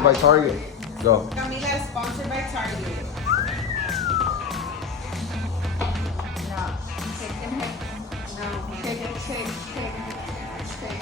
sponsored by Target. Go. Camila is sponsored by Target. No. Shake it, shake, shake, shake.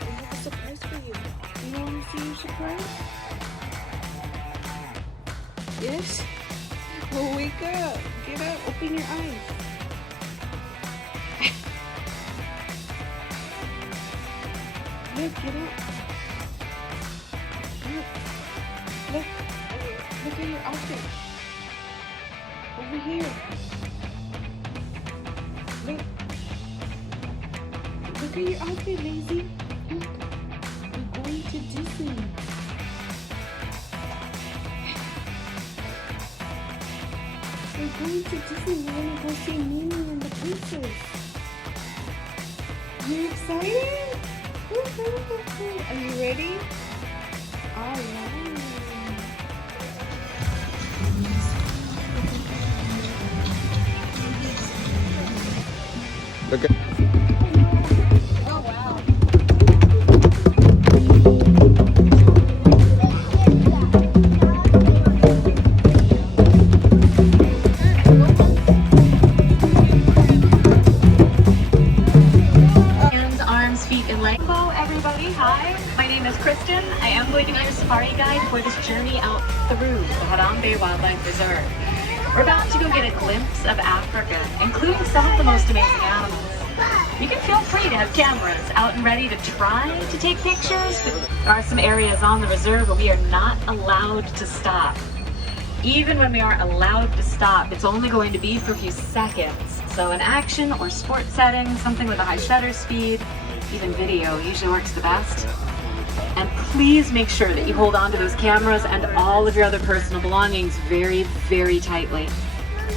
I have a surprise for you. You want to see your surprise? Yes? Well, wake up. Get up. Open your eyes. Look, get up. Look. Look at your outfit. Over here. Look. Look at your outfit, Lazy. Look. We're going to Disney. We're going to Disney. We're gonna go see Minnie and the princess. You excited? Woo-hoo-hoo-hoo. Are you ready? All right. Look at. Oh, wow. Hands, arms, feet, and legs. Hello everybody, hi. My name is Kristen. I am going to be your safari guide for this journey out through the Harambe Wildlife Reserve. We're about to go get a glimpse of Africa, including some of the most amazing animals. You can feel free to have cameras out and ready to try to take pictures, but there are some areas on the reserve where we are not allowed to stop. Even when we are allowed to stop, it's only going to be for a few seconds. So an action or sport setting, something with a high shutter speed, even video usually works the best. And please make sure that you hold on to those cameras and all of your other personal belongings very, very tightly.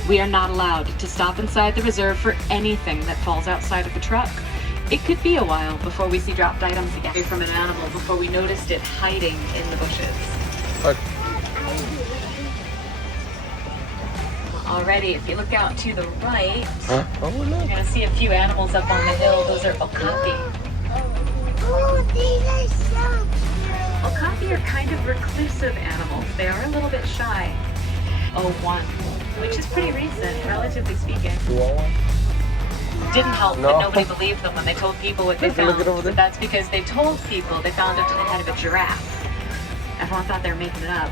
We are not allowed to stop inside the reserve for anything that falls outside of the truck. It could be a while before we see dropped items again from an animal before we noticed it hiding in the bushes. Already, if you look out to the right, Oh, look. you're going to see a few animals up on the hill. Those are okapi. Oh, these are so Okapi are kind of reclusive animals. They are a little bit shy. '01, which is pretty recent, relatively speaking. You want one? Didn't help No. that nobody believed them when they told people what they Look found. it over there. But that's because they told people they found it to the head of a giraffe. Everyone thought they were making it up.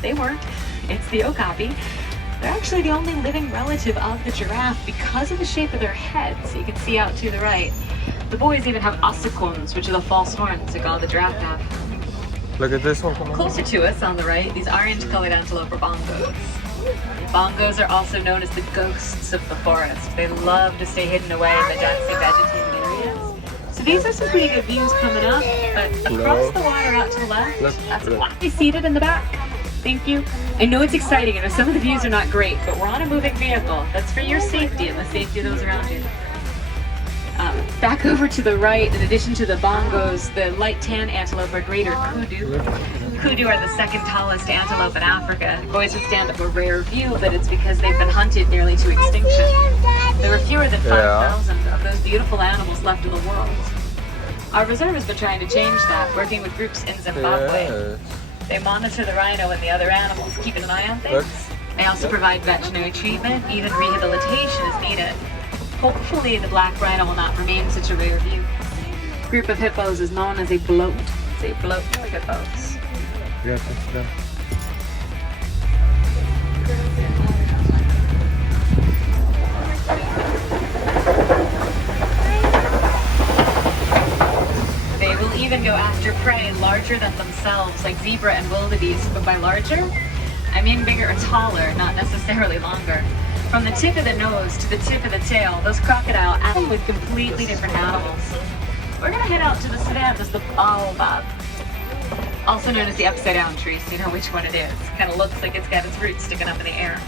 They weren't. It's the okapi. They're actually the only living relative of the giraffe because of the shape of their heads. You can see out to the right. The boys even have ossicons, which are the false horns that all the giraffe have. Look at this one. Come on. Closer to us on the right, these orange-colored antelope are bongos. Bongos are also known as the ghosts of the forest. They love to stay hidden away in the densely vegetated areas. So these are some pretty good views coming up, but across the water out to the left, that's a flock seated in the back. Thank you. I know it's exciting. I know some of the views are not great, but we're on a moving vehicle. That's for your safety and the safety of those around you. Back over to the right, in addition to the bongos, the light tan antelope are greater kudu. Kudu are the second tallest antelope in Africa. Boys would stand up a rare view, but it's because they've been hunted nearly to extinction. There were fewer than 5,000 of those beautiful animals left in the world. Our reserve has been trying to change that, working with groups in Zimbabwe. Yes. They monitor the rhino and the other animals, keeping an eye on things. They also provide veterinary treatment, even rehabilitation is needed. Hopefully the black rhino will not remain such a rare view. Group of hippos is known as a bloat. It's a bloat of hippos. Yeah. They will even go after prey larger than themselves, like zebra and wildebeest. But by larger, I mean bigger or taller, not necessarily longer. From the tip of the nose to the tip of the tail, those crocodile act with completely different animals. We're gonna head out to the savannahs, the baobab, also known as the upside down tree, so you know which one it is. Kind of looks like it's got its roots sticking up in the air.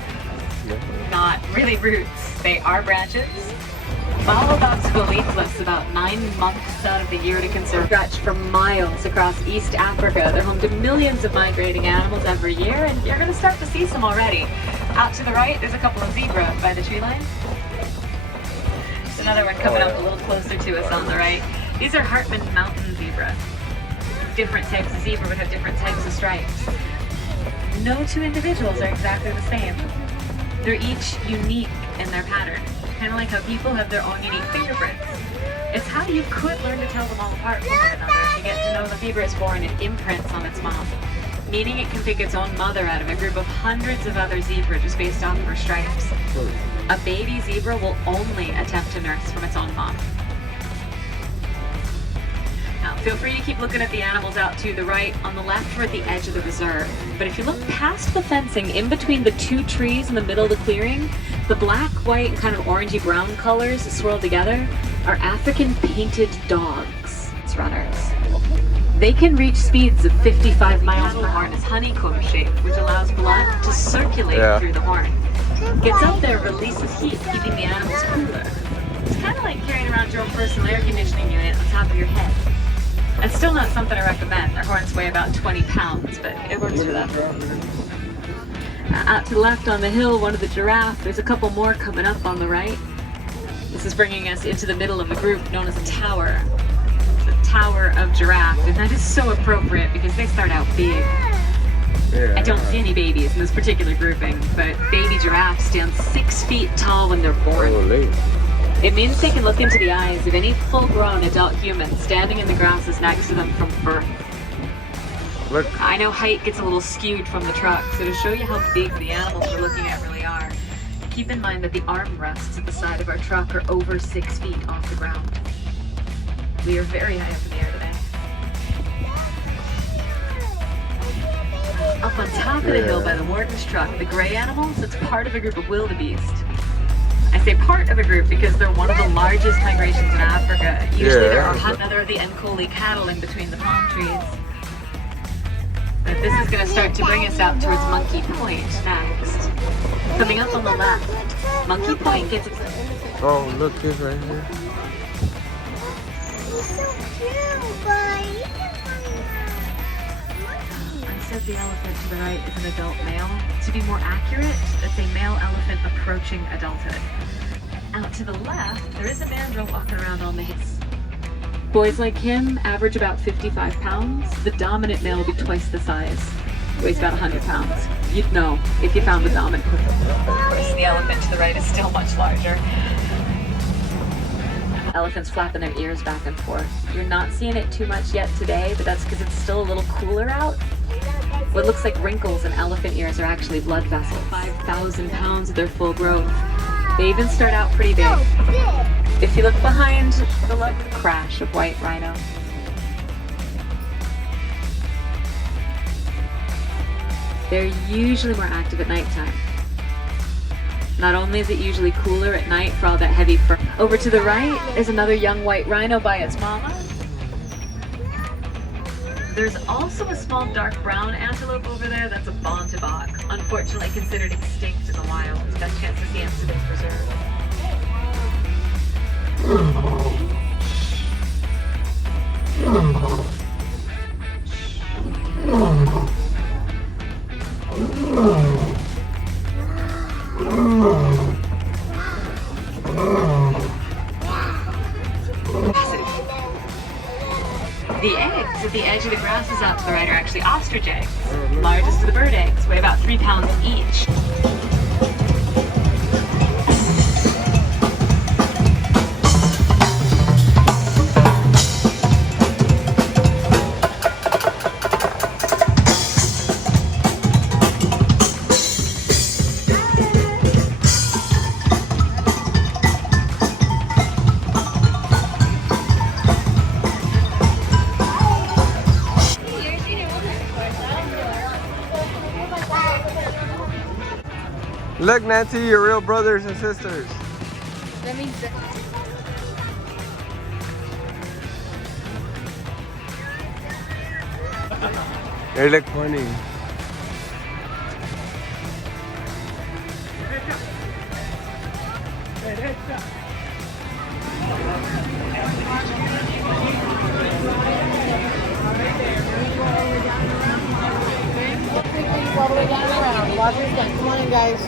Not really roots, they are branches. Baobabs grow leafless about 9 months out of the year to conserve. Stretch for miles across East Africa. They're home to millions of migrating animals every year, and you're going to start to see some already. Out to the right, there's a couple of zebra by the tree line. So another one coming Oh, up yeah. a little closer to us on the right. These are Hartman Mountain zebra. Different types of zebra would have different types of stripes. No two individuals are exactly the same. They're each unique in their pattern, kind of like how people have their own unique fingerprints. It's how you could learn to tell them all apart from one another if you get to know the zebra is born in imprints on its mom, meaning it can pick its own mother out of a group of hundreds of other zebra just based off of her stripes. A baby zebra will only attempt to nurse from its own mom. Now, feel free to keep looking at the animals out to the right. On the left, we're at the edge of the reserve. But if you look past the fencing, in between the two trees in the middle of the clearing, the black, white, and kind of orangey brown colors swirled together are African painted dogs. It's runners. They can reach speeds of 55 miles per horn. It's honeycomb shaped, which allows blood to circulate through the horn. Gets up there, releases heat, keeping the animals cooler. It's kind of like carrying around your own personal air conditioning unit on top of your head. It's still not something I recommend. Their horns weigh about 20 pounds, but it works for them. Out to the left on the hill, one of the giraffe. There's a couple more coming up on the right. This is bringing us into the middle of the group known as a tower. It's a tower of giraffe, and that is so appropriate because they start out big. I don't see any babies in this particular grouping, but baby giraffes stand 6 feet tall when they're born. Holy. It means they can look into the eyes of any full-grown adult human standing in the grasses next to them from birth. Look. I know height gets a little skewed from the truck, so to show you how big the animals we're looking at really are, keep in mind that the armrests at the side of our truck are over 6 feet off the ground. We are very high up in the air today. Up on top of the hill by the warden's truck, the gray animals, it's part of a group of wildebeest. I say part of a group because they're one of the largest migrations in Africa. Usually there are another of the Nkoli cattle in between the palm trees. But this is going to start to bring us out towards Monkey Point next. Coming up on the left, Monkey Point gets its... Oh, look, he's right here. He's so cute, boy. I said the elephant to the right is an adult male. To be more accurate, it's a male elephant approaching adulthood. Out to the left, there is a mandrill walking around on the hips. Boys like him average about 55 pounds. The dominant male will be twice the size. Weighs about 100 pounds. You'd know if you found the dominant. Of course, the elephant to the right is still much larger. Elephants flapping their ears back and forth. You're not seeing it too much yet today, but that's because it's still a little cooler out. What looks like wrinkles in elephant ears are actually blood vessels. 5,000 pounds of their full growth. They even start out pretty big. If you look behind the crash of white rhino. They're usually more active at nighttime. Not only is it usually cooler at night for all that heavy fur. Over to the right is another young white rhino by its mama. There's also a small dark brown antelope over there that's a bontebok, unfortunately considered extinct in the wild. Best chance to see him in this preserve. The eggs at the edge of the grasses out to the right are actually ostrich eggs. Largest of the bird eggs, weigh about 3 pounds each. Look, Nancy, your real brothers and sisters. That means that. They look funny. All the way down around. Watch this thing. Come on in, guys.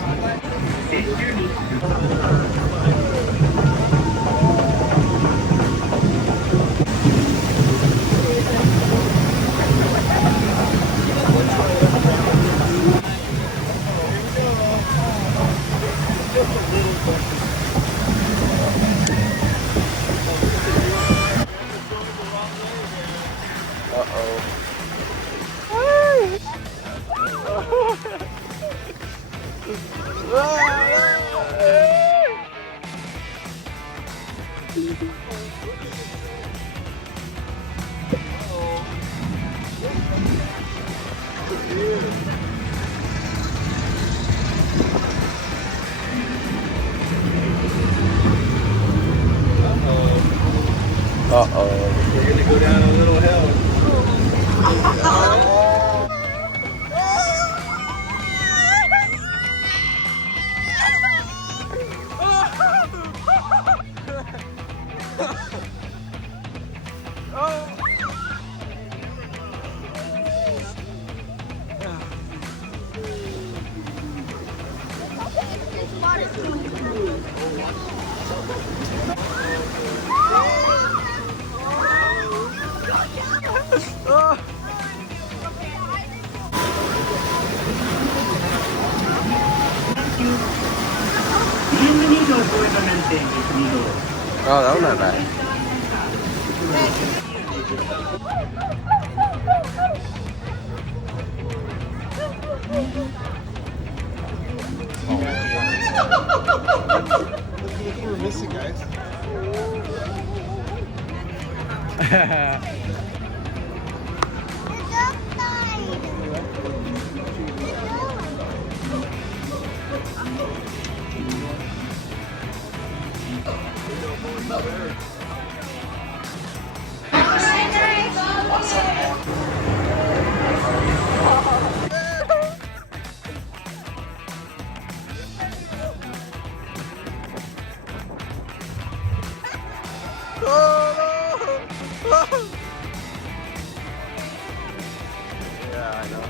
Uh-oh. We're gonna go down a little hill. Oh, that was not bad. We're missing, guys. Yeah, I know.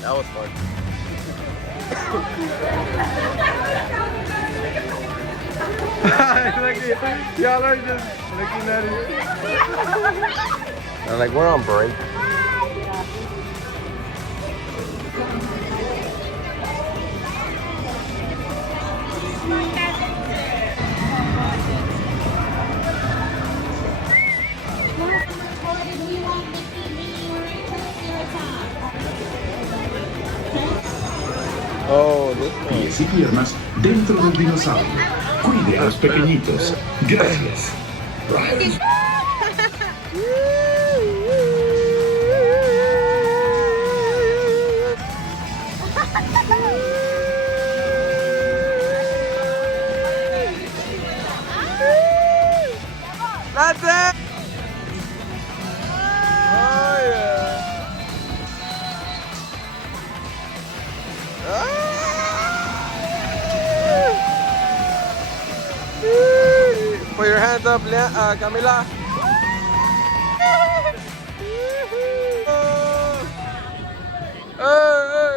That was fun. Y'all are just looking at it. I'm like, we're on break. Oh, this one. Pies y piernas dentro del dinosaurio. Cuide a los pequeñitos. Gracias. That's it! Oh, yeah. Put your hands up, Camila. Hey, hey.